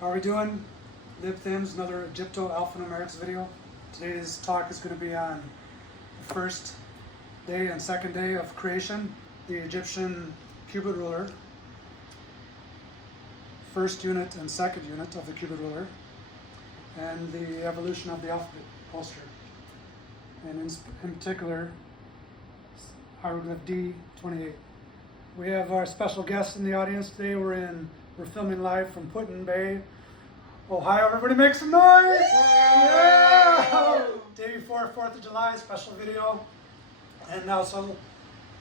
How are we doing? Lib Thims, another Egypto alphanumerics video. Today's talk is going to be on the first day and second day of creation, the Egyptian Cubit ruler, first unit and second unit of the Cubit ruler, and the evolution of the alphabet poster. And in particular, hieroglyph D28. We have our special guests in the audience today. We're filming live from Put-in Bay, Ohio. Everybody make some noise! Yeah! Day before 4th of July, special video. And now, so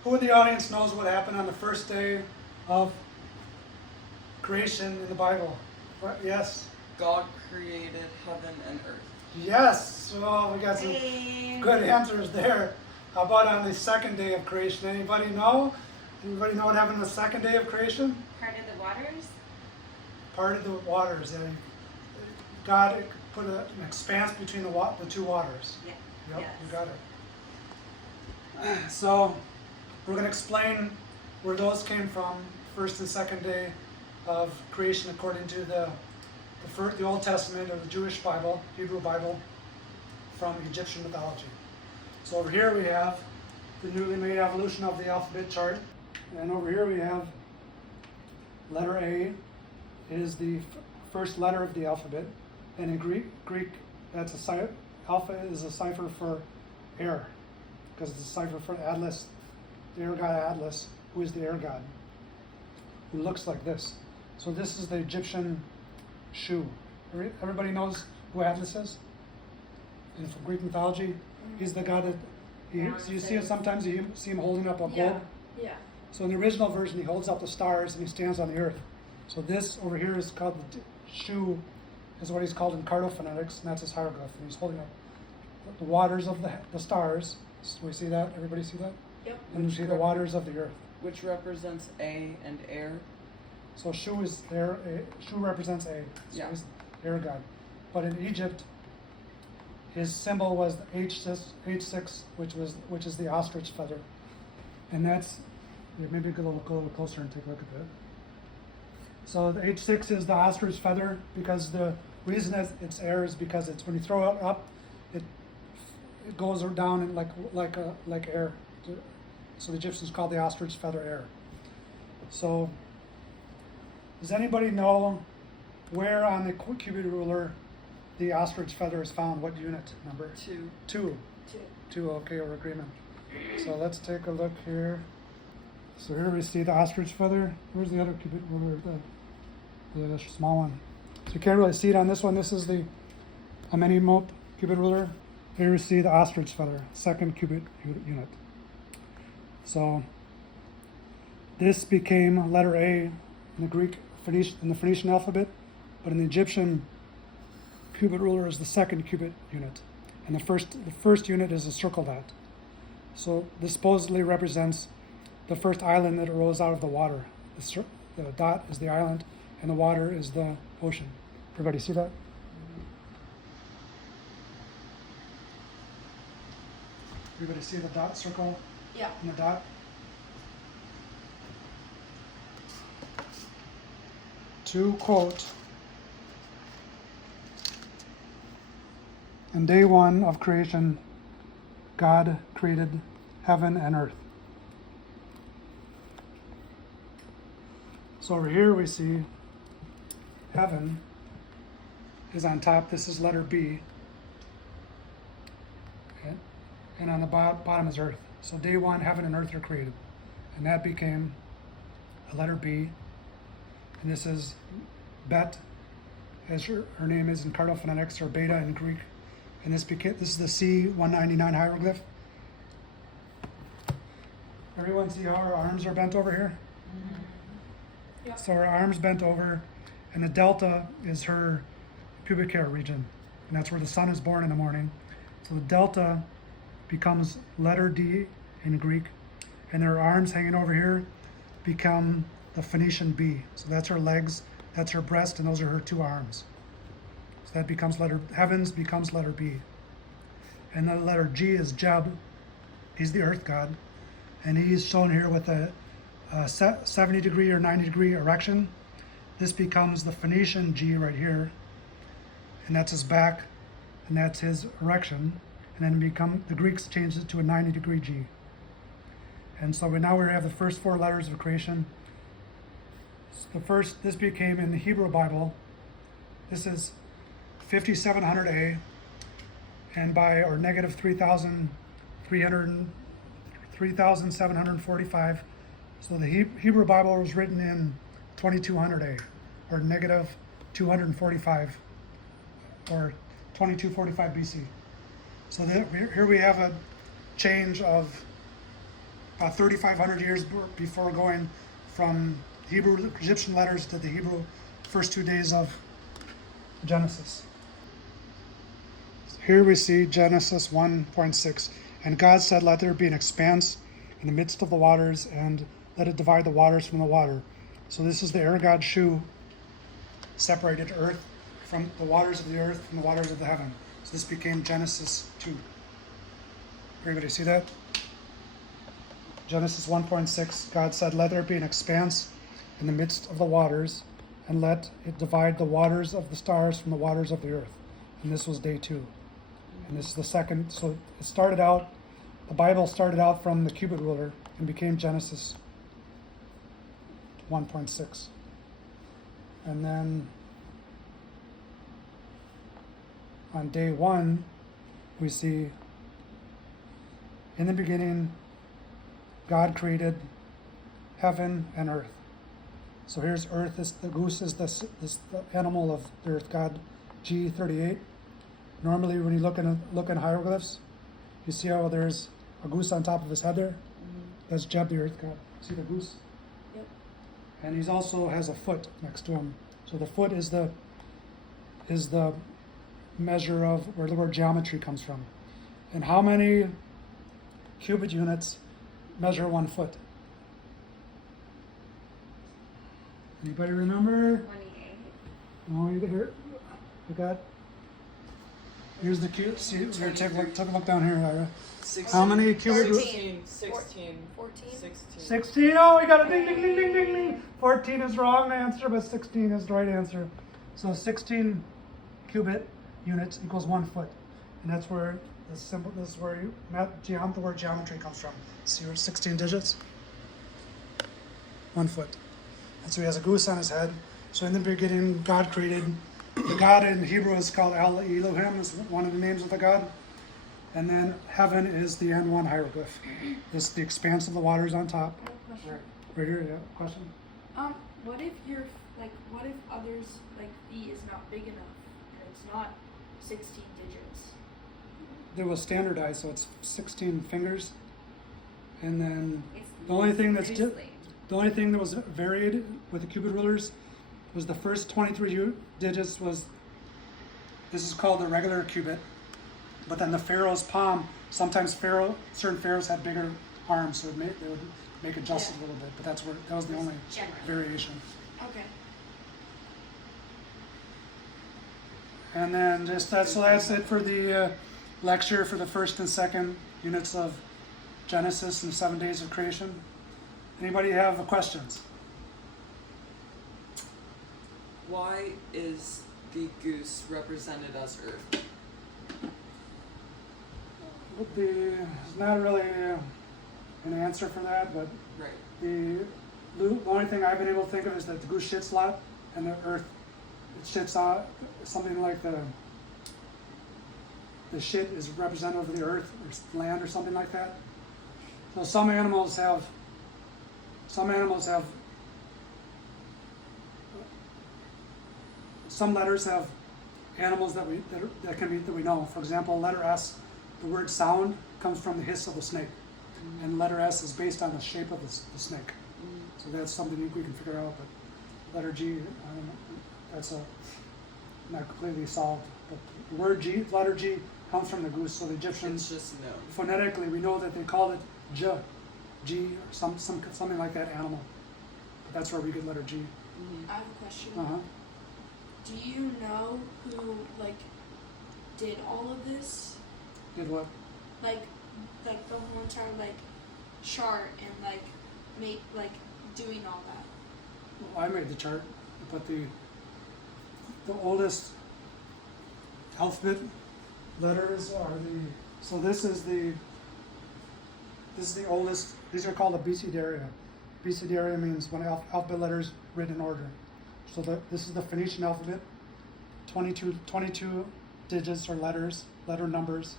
who in the audience knows what happened on the first day of creation in the Bible? What? Yes? God created heaven and earth. Yes! So we got some good answers there. How about on the second day of creation? Anybody know? Anybody know what happened on the second day of creation? Part of the waters? Part of the waters. God put an expanse between the two waters. Yeah. Yep, Yes. you got it. So we're going to explain where those came from, first and second day of creation according to the Old Testament or the Jewish Bible, Hebrew Bible, from Egyptian mythology. So over here we have the newly made evolution of the alphabet chart. And over here we have letter A is the first letter of the alphabet. And in Greek that's alpha is a cipher for air, because it's a cipher for Atlas, the air god Atlas, who is the air god, who looks like this. So this is the Egyptian Shu. Everybody knows who Atlas is? And from Greek mythology, he's the god that, so you see it sometimes, you see him holding up a globe. Yeah. So in the original version, he holds up the stars and he stands on the earth. So this over here is called the Shu, is what he's called in cartophonetics, and that's his hieroglyph. And he's holding up the waters of the stars. So we see that? Everybody see that? Yep. And we see the waters of the earth. Which represents A and air. So Shu is air. Shu represents A. So Yeah. he's the air god. But in Egypt, his symbol was the H6, which is the ostrich feather, and that's maybe go a little closer and take a look at that. So the H6 is the ostrich feather, because the reason that it's air is because it's when you throw it up, it goes down like air. So the Egyptians called the ostrich feather air. So does anybody know where on the Cubit ruler the ostrich feather is found? What unit number? 2. 2. 2, okay, we're agreement. So let's take a look here. So here we see the ostrich feather. Where's the other Cubit ruler? The small one. So you can't really see it on this one. This is the Amenemop Cubit ruler. Here we see the ostrich feather, second Cubit unit. So this became letter A in the Phoenician alphabet, but in the Egyptian Cubit ruler is the second Cubit unit, and the first unit is a circle dot. So this supposedly represents the first island that arose out of the water. The dot is the island, and the water is the ocean. Everybody see that? Everybody see the dot circle? Yeah. And the dot? To quote, in day one of creation, God created heaven and earth. So over here we see heaven is on top. This is letter B. Okay. And on the bottom is earth. So day one, heaven and earth are created. And that became a letter B. And this is Bet, as her name is in cartophonetics, or Beta in Greek. And this is the C199 hieroglyph. Everyone see how our arms are bent over here? Mm-hmm. Yeah. So her arms bent over, and the delta is her pubic hair region, and that's where the sun is born in the morning. So the delta becomes letter D in Greek, and her arms hanging over here become the Phoenician B. So that's her legs, that's her breast, and those are her two arms. So that becomes heavens becomes letter B. And the letter G is Jeb. He's the earth god, and he's shown here with a 70 degree or 90 degree erection, this becomes the Phoenician G right here, and that's his back, and that's his erection, and then the Greeks changed it to a 90-degree G. And so now we have the first 4 letters of creation. This became in the Hebrew Bible, this is 5700 A, and or negative 3,745. So the Hebrew Bible was written in 2200 A, or negative 245, or 2245 BC. So here we have a change of about 3,500 years before going from Hebrew Egyptian letters to the Hebrew first 2 days of Genesis. Here we see Genesis 1.6. And God said, let there be an expanse in the midst of the waters, and let it divide the waters from the water. So this is the air God Shu separated earth from the waters of the earth from the waters of the heaven. So this became Genesis 2. Everybody see that? Genesis 1.6, God said, let there be an expanse in the midst of the waters, and let it divide the waters of the stars from the waters of the earth. And this was day 2. And this is the second. So it started out, the Bible started out from the Cubit ruler and became Genesis 1.6. And then on day 1, we see, in the beginning, God created heaven and earth. So here's earth. The goose is the animal of the earth god, G38. Normally, when you look in hieroglyphs, you see how there's a goose on top of his head there. That's Jeb, the earth god. See the goose? Yep. And he also has a foot next to him. So the foot is the measure of where the word geometry comes from. And how many cubit units measure 1 foot? Anybody remember? 28. Oh, you got. Here's the cubit. See, here, take a look down here, Ira. 16, How many cubit? 16, 16, 14. 16. Oh, we got a ding, ding, ding, ding, ding, ding. 14 is wrong answer, but 16 is the right answer. So 16 cubit units equals 1 foot, and that's where this is where the word geometry comes from. See where 16 digits? 1 foot. And so he has a goose on his head. So in the beginning, God created. The God in Hebrew is called El Elohim, is one of the names of the God. And then heaven is the N1 hieroglyph. This is the expanse of the waters on top. I have a question. Right here, yeah. Question? What if what if others, B is not big enough and it's not 16 digits? It was standardized, so it's 16 fingers. And then It's the only thing that was varied with the cubit rulers was the first 23 digits this is called the regular cubit. But then the pharaoh's palm, sometimes certain pharaohs had bigger arms, so they would make adjusted a little bit. But that was the only Generally. variation. Okay. And then that's it for the lecture for the first and second units of Genesis and the 7 days of creation. Anybody have questions? Why is the goose represented as earth? There's not really an answer for that, but Right. the only thing I've been able to think of is that the goose shits a lot, and the earth it shits out something like the shit is representative of the earth or land or something like that. So some animals have some letters have animals that we know. For example, letter S, the word sound comes from the hiss of a snake, and letter S is based on the shape of the snake. So that's something we can figure out. But letter G, I don't know, that's not completely solved. But the word G, letter G, comes from the goose. So the Egyptians, It's just known. phonetically, we know that they called it G, or something like that animal. But that's where we get letter G. I have a question. Uh huh. Do you know who did all of this? Did what? Like the whole entire chart and make doing all that? Well, I made the chart. But the oldest alphabet letters are this is the oldest. These are called abecedaria. Abecedaria means when alphabet letters written in order. So this is the Phoenician alphabet. 22 digits or letter numbers,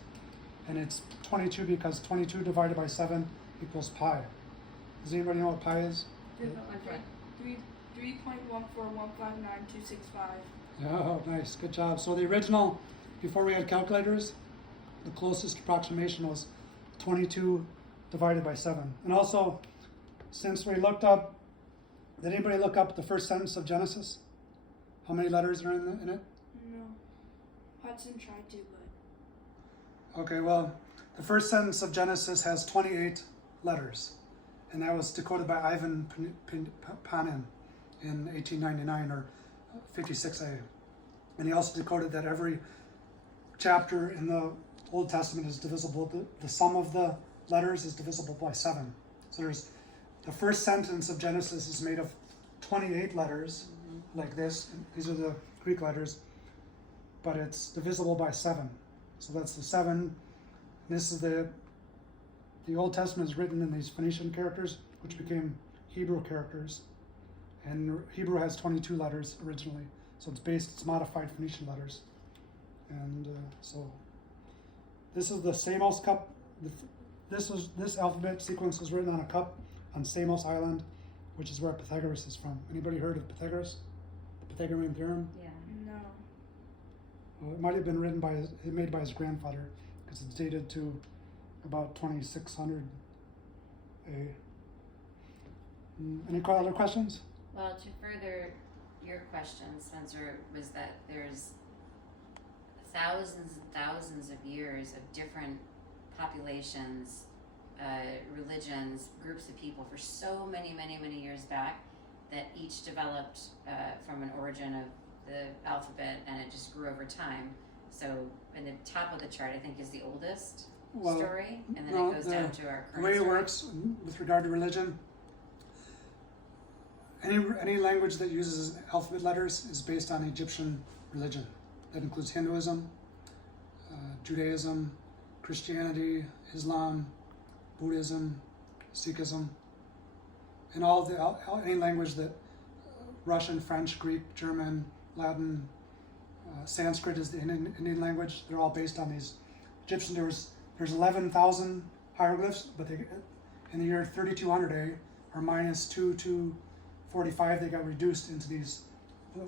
and it's 22 because 22 divided by 7 equals pi. Does anybody know what pi is? 3.14159.265. Oh, nice, good job. So the original, before we had calculators, the closest approximation was 22 divided by 7. And also, since we looked up, did anybody look up the first sentence of Genesis? How many letters are in it? No. Hudson tried to, but. Okay, well, the first sentence of Genesis has 28 letters, and that was decoded by Ivan Panin in 1899 or 56A. And he also decoded that every chapter in the Old Testament is divisible. The sum of the letters is divisible by 7. So there's the first sentence of Genesis is made of 28 letters, like this. These are the Greek letters, but it's divisible by 7. So that's the 7. This is the Old Testament is written in these Phoenician characters, which became Hebrew characters. And Hebrew has 22 letters originally, so it's modified Phoenician letters. And so this is the Samos cup. This alphabet sequence was written on a cup on Samos Island, which is where Pythagoras is from. Anybody heard of Pythagoras? The Pythagorean theorem? Yeah. No. Well, it might have been made by his grandfather, because it's dated to about 2600 A. Any other questions? Well, to further your question, Spencer, was that there's thousands and thousands of years of different populations, religions, groups of people for so many years back that each developed from an origin of the alphabet, and it just grew over time. So in the top of the chart, I think, is the oldest story, and then it goes down to our current The way it story. works with regard to religion, any language that uses alphabet letters is based on Egyptian religion. That includes Hinduism, Judaism, Christianity, Islam, Buddhism, Sikhism, and any language that Russian, French, Greek, German, Latin, Sanskrit is the Indian language. They're all based on these Egyptian. There's 11,000 hieroglyphs, but in the year 3200 A, or minus 2245, they got reduced into these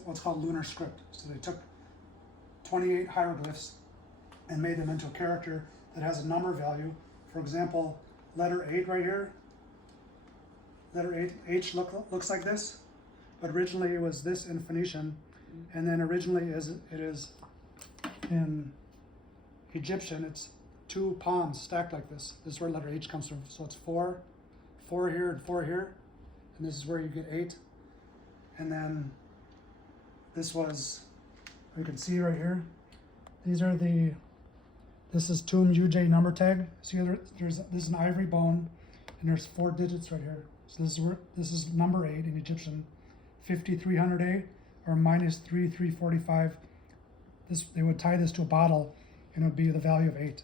what's called lunar script. So they took 28 hieroglyphs and made them into a character that has a number value. For example, letter 8 right here. Letter 8, H looks like this, but originally it was this in Phoenician, and then originally it is in Egyptian. It's 2 palms stacked like this. This is where letter H comes from. So it's 4 here and 4 here, and this is where you get 8. And then this was, you can see right here, this is Tum UJ number tag. See, this is an ivory bone, and there's 4 digits right here. So this is number 8 in Egyptian, 5300 A, or minus 3345. They would tie this to a bottle, and it would be the value of 8.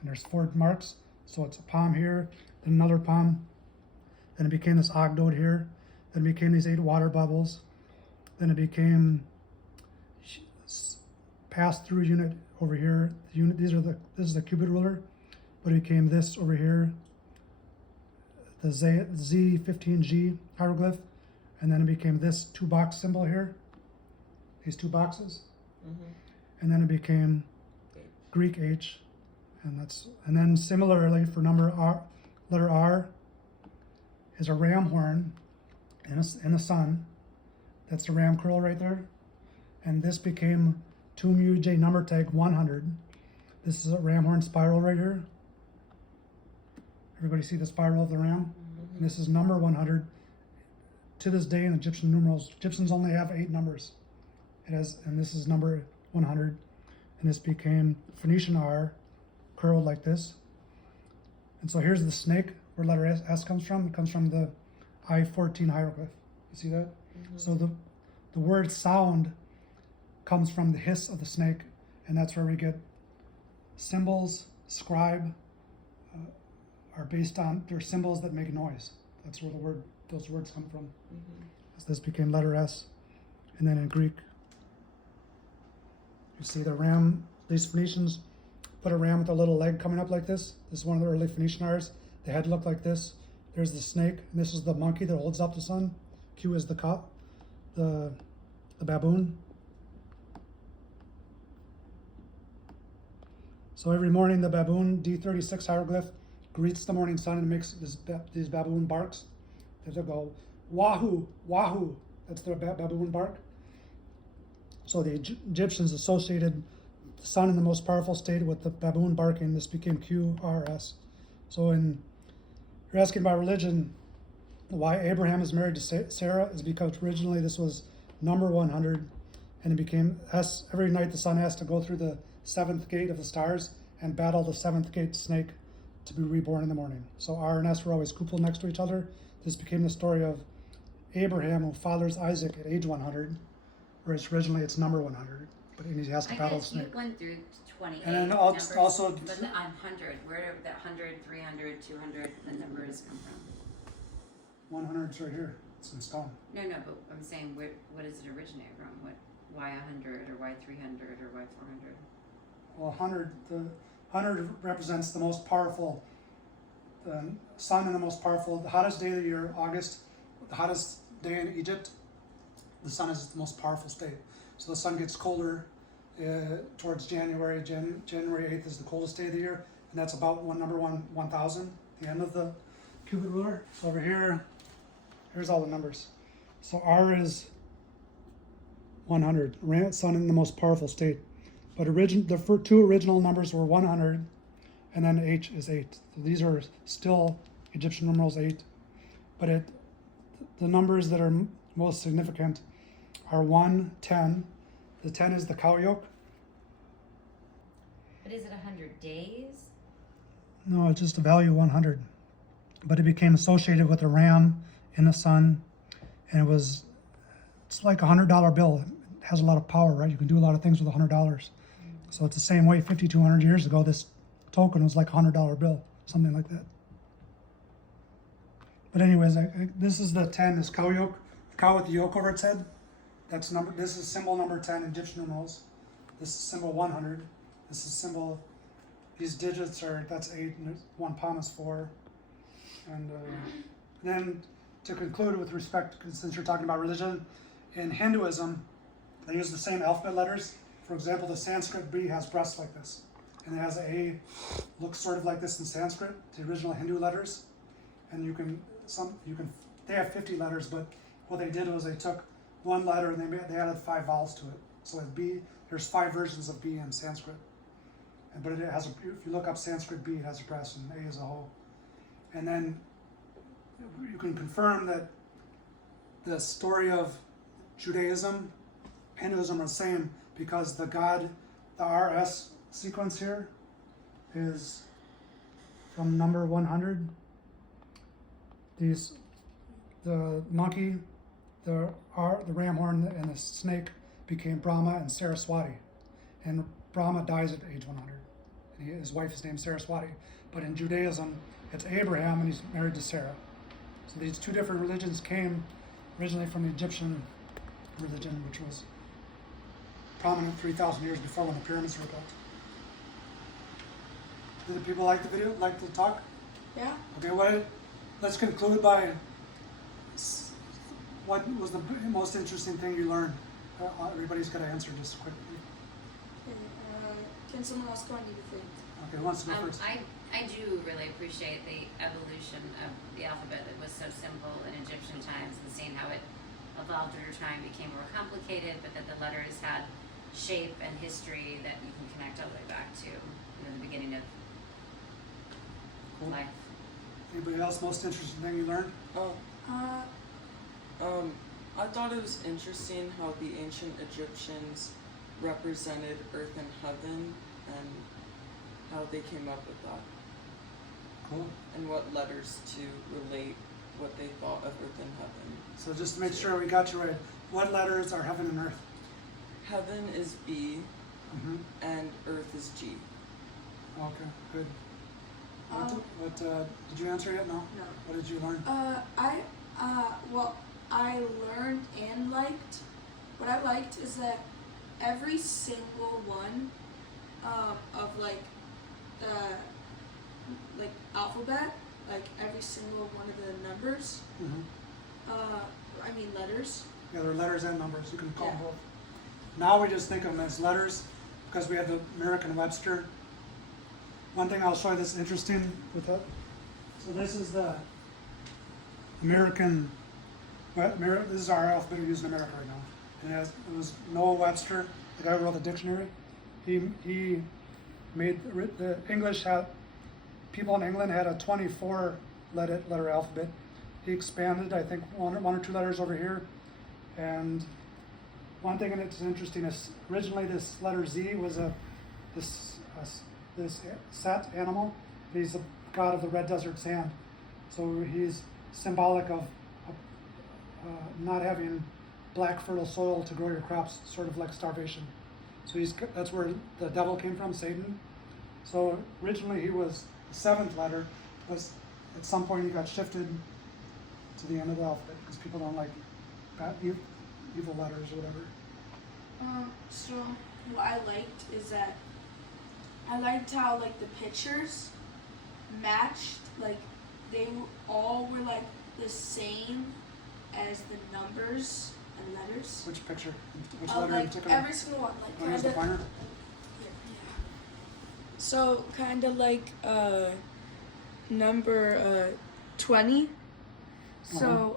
And there's 4 marks, so it's a palm here, then another palm, then it became this ogdoad here, then it became these 8 water bubbles, then it became pass-through unit over here. This is the Cubit ruler, but it became this over here, the Z15G hieroglyph, and then it became this 2-box symbol here, these 2 boxes, and then it became Greek H, and then similarly for letter R is a ram horn in a sun. That's the ram curl right there, and this became Tum UJ number tag 100. This is a ram horn spiral right here. Everybody see the spiral of the ram? And this is number 100. To this day in Egyptian numerals, Egyptians only have 8 numbers. And this is number 100. And this became Phoenician R, curled like this. And so here's the snake, where letter S comes from. It comes from the I-14 hieroglyph. You see that? So the the word sound comes from the hiss of the snake, and that's where we get symbols. Scribe are based on, they're symbols that make noise. That's where those words come from. So this became letter S. And then in Greek, you see the ram. These Phoenicians put a ram with a little leg coming up like this. This is one of the early Phoenician arts. The head looked like this. There's the snake, and this is the monkey that holds up the sun. Q is the baboon. So every morning the baboon, D36 hieroglyph, greets the morning sun and makes these baboon barks. They'll go, wahoo, wahoo. That's their baboon bark. So the Egyptians associated the sun in the most powerful state with the baboon barking. This became QRS. So you're asking about religion, why Abraham is married to Sarah is because originally this was number 100, and it became S. Every night the sun has to go through the 7th gate of the stars and battle the 7th gate snake to be reborn in the morning. So R and S were always coupled next to each other. This became the story of Abraham, who fathers Isaac at age 100, whereas originally it's number 100, but he has to battle the snake. You went through 28 And then numbers, also but on 100, where did that 100, 300, 200, the numbers come from? 100's right here. It's in stone. No, but I'm saying, what does it originate from? Why 100, or why 300, or why 400? Well, 100 represents the most powerful, the sun and the most powerful, the hottest day of the year, August, the hottest day in Egypt. The sun is the most powerful state. So the sun gets colder towards January. January 8th is the coldest day of the year, and that's about 1,000, the end of the Cubit ruler. So over here, here's all the numbers. So R is 100, sun in the most powerful state. But the two original numbers were 100, and then H is 8. So these are still Egyptian numerals 8. But the numbers that are most significant are 1, 10. The 10 is the cow yoke. But is it 100 days? No, it's just a value 100. But it became associated with a ram in the sun, and it's like a $100 bill. It has a lot of power, right? You can do a lot of things with $100. So it's the same way 5,200 years ago, this token was like a $100 bill, something like that. But anyways, this is the 10, this cow yoke, the cow with the yoke over its head. This is symbol number 10 in Egyptian numerals. This is symbol 100. This is symbol, these digits that's 8, and 1 pound is 4. And then to conclude with respect, since you're talking about religion, in Hinduism, they use the same alphabet letters. For example, the Sanskrit B has breasts like this, and it has A, looks sort of like this in Sanskrit, the original Hindu letters. And they have 50 letters, but what they did was they took one letter and they added 5 vowels to it. So with B, there's 5 versions of B in Sanskrit. But it has if you look up Sanskrit B, it has a breast, and A is a hoe. And then you can confirm that the story of Judaism, Hinduism are the same, because the RS sequence here is from number 100. The monkey, the ram horn, and the snake became Brahma and Saraswati. And Brahma dies at age 100. And his wife is named Saraswati. But in Judaism, it's Abraham, and he's married to Sarah. So these two different religions came originally from the Egyptian religion, which was prominent 3,000 years before when the pyramids were built. Did the people like the video? Like the talk? Yeah. Okay, let's conclude by what was the most interesting thing you learned? Everybody's got to answer just quickly. Can someone else go on you think? Okay, who wants to go first? I do really appreciate the evolution of the alphabet that was so simple in Egyptian times, and seeing how it evolved over time, became more complicated, but that the letters had shape and history that you can connect all the way back to the beginning of life. Anybody else? Most interesting thing you learned? I thought it was interesting how the ancient Egyptians represented earth and heaven, and how they came up with that. Cool. And what letters to relate what they thought of earth and heaven. So just to make sure we got you right, what letters are heaven and earth? Heaven is B Mm-hmm. and earth is G. Okay, good. Um, Did you answer yet? No? No. What did you learn? Well, I learned and liked. What I liked is that every single one of like the like alphabet, like every single one of the numbers, Mm-hmm. I mean letters. Yeah, there are letters and numbers. You can call them Yeah. both. Now we just think of them as letters because we have the American Webster. One thing I'll show you that's interesting with that. So this is the American. This is our alphabet we use in America right now. And it was Noah Webster, the guy who wrote the dictionary. He made the English had people in England had a 24 letter alphabet. He expanded, I think, one or two letters over here. And one thing that's interesting is originally this letter Z was this Set animal. He's a god of the red desert sand. So he's symbolic of not having black fertile soil to grow your crops, sort of like starvation. So that's where the devil came from, Satan. So originally he was the seventh letter, but at some point he got shifted to the end of the alphabet because people don't like evil letters or whatever. So what I liked is that I liked how like the pictures matched, like they all were like the same as the numbers and letters. Which picture? Which letter in Like particular? every single one, like Want to use the kind of. pointer? So kind of like number 20. So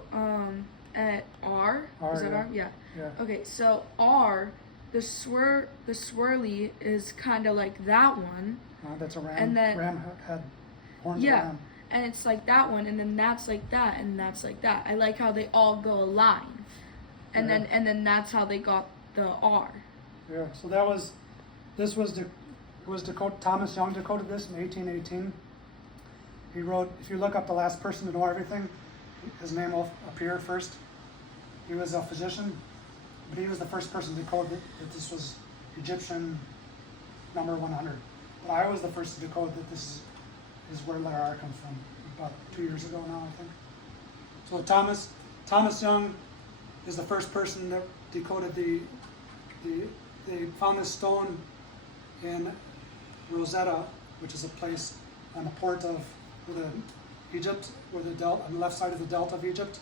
at R, is that yeah. R? Yeah. Yeah. Okay, so R, the swirly is kind of like that one, That's a ram. And then- ram had horns Yeah. of ram. and it's like that one, and then that's like that, and that's like that. I like how they all go a line, and Yeah. then that's how they got the R. Yeah. So this was decoded. Thomas Young decoded this in 1818. He wrote, if you look up the last person to know everything, his name will appear first. He was a physician, but he was the first person to decode that this was Egyptian number 100. But I was the first to decode that this is where letter R comes from, about 2 years ago now, I think. So Thomas Young is the first person that decoded they found this stone in Rosetta, which is a place on the port of Egypt, on the left side of the delta of Egypt,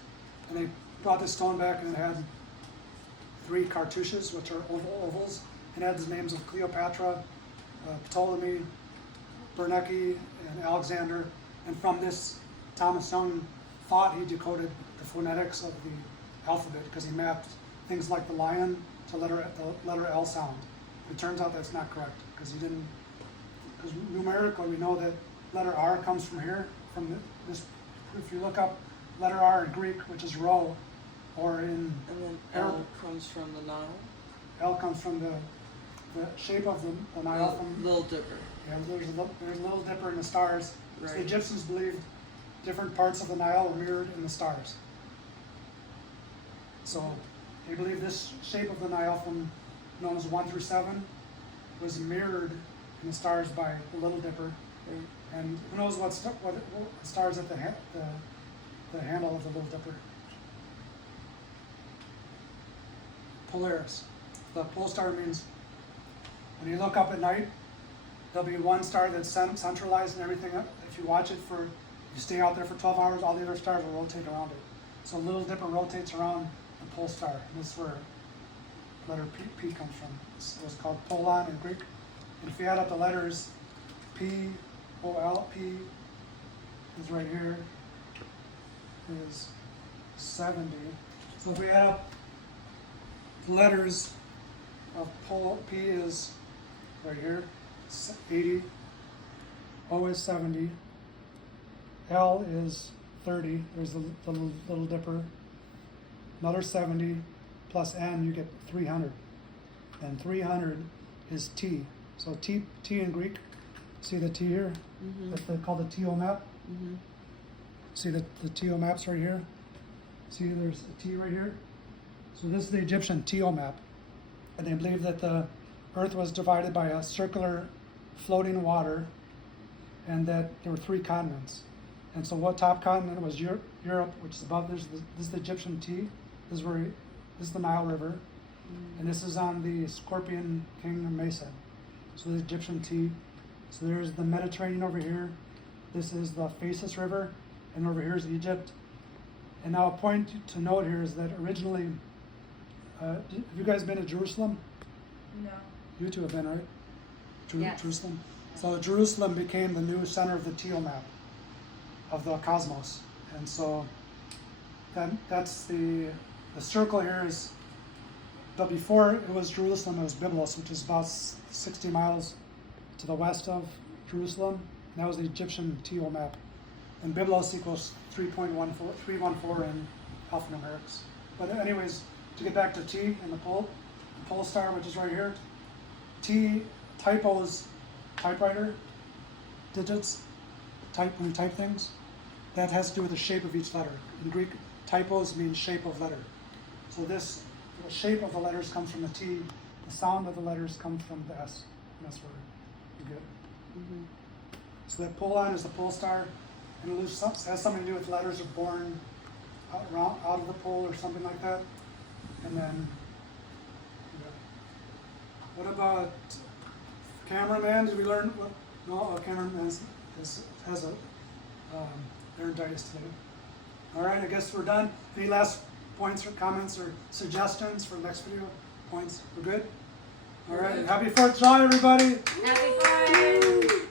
and they brought this stone back and it had 3 cartouches, which are ovals, and it had the names of Cleopatra, Ptolemy, Bernanke, and Alexander. And from this, Thomas Young thought he decoded the phonetics of the alphabet because he mapped things like the lion to the letter L sound. It turns out that's not correct because because numerically we know that letter R comes from here, this. If you look up letter R in Greek, which is rho, or in And then L comes from the Nile. L comes from the shape of the Nile. From, Little Dipper. yeah, there's a little dipper in the stars. So the Right. Egyptians believed different parts of the Nile were mirrored in the stars. So they believe this shape of the Nile, from known as 1 through 7, was mirrored in the stars by the Little Dipper. Right. And who knows what stars at the handle of the Little Dipper? Polaris. The pole star means when you look up at night, there'll be one star that's centralized and everything. If you watch it if you stay out there for 12 hours, all the other stars will rotate around it. So Little Dipper rotates around the pole star. And this is where letter P comes from. It was called Polon in Greek. And if you add up the letters, P, O, L, P is right here, is 70. So if we add up the letters of P is right here, 80, O is 70, L is 30, there's the Little Dipper, another 70, plus N, you get 300. And 300 is T. So T in Greek, see the T here? Mm-hmm. That's called the TO map. Mm-hmm. See the TO maps right here? See there's a T right here? So this is the Egyptian teal map. And they believe that the earth was divided by a circular floating water and that there were 3 continents. And so what top continent was Europe, which is above. This is the Egyptian T. This is the Nile River. And this is on the Scorpion King Mesa. So the Egyptian T. So there's the Mediterranean over here. This is the Phasis River. And over here is Egypt. And now a point to note here is that originally, have you guys been to Jerusalem? No. You two have been, right? Yes. Jerusalem. So Jerusalem became the new center of the teal map of the cosmos. And so that's the circle here is, but before it was Jerusalem, it was Byblos, which is about 60 miles to the west of Jerusalem. And that was the Egyptian teal map. And Byblos equals 314 in alphanumerics. But anyways, to get back to T and the pole star, which is right here. T typos, typewriter, digits, when you type things. That has to do with the shape of each letter. In Greek, typos means shape of letter. So the shape of the letters comes from the T. The sound of the letters comes from the S. And that's where you're good. Mm-hmm. So that pole line is the pole star. And it has something to do with letters are born out of the pole or something like that. And then, what about cameraman? Did we learn what? No, cameraman has a laryngitis today. All right, I guess we're done. Any last points or comments or suggestions for the next video? Points? We're good? All right, happy 4th of July, everybody! Happy Friday!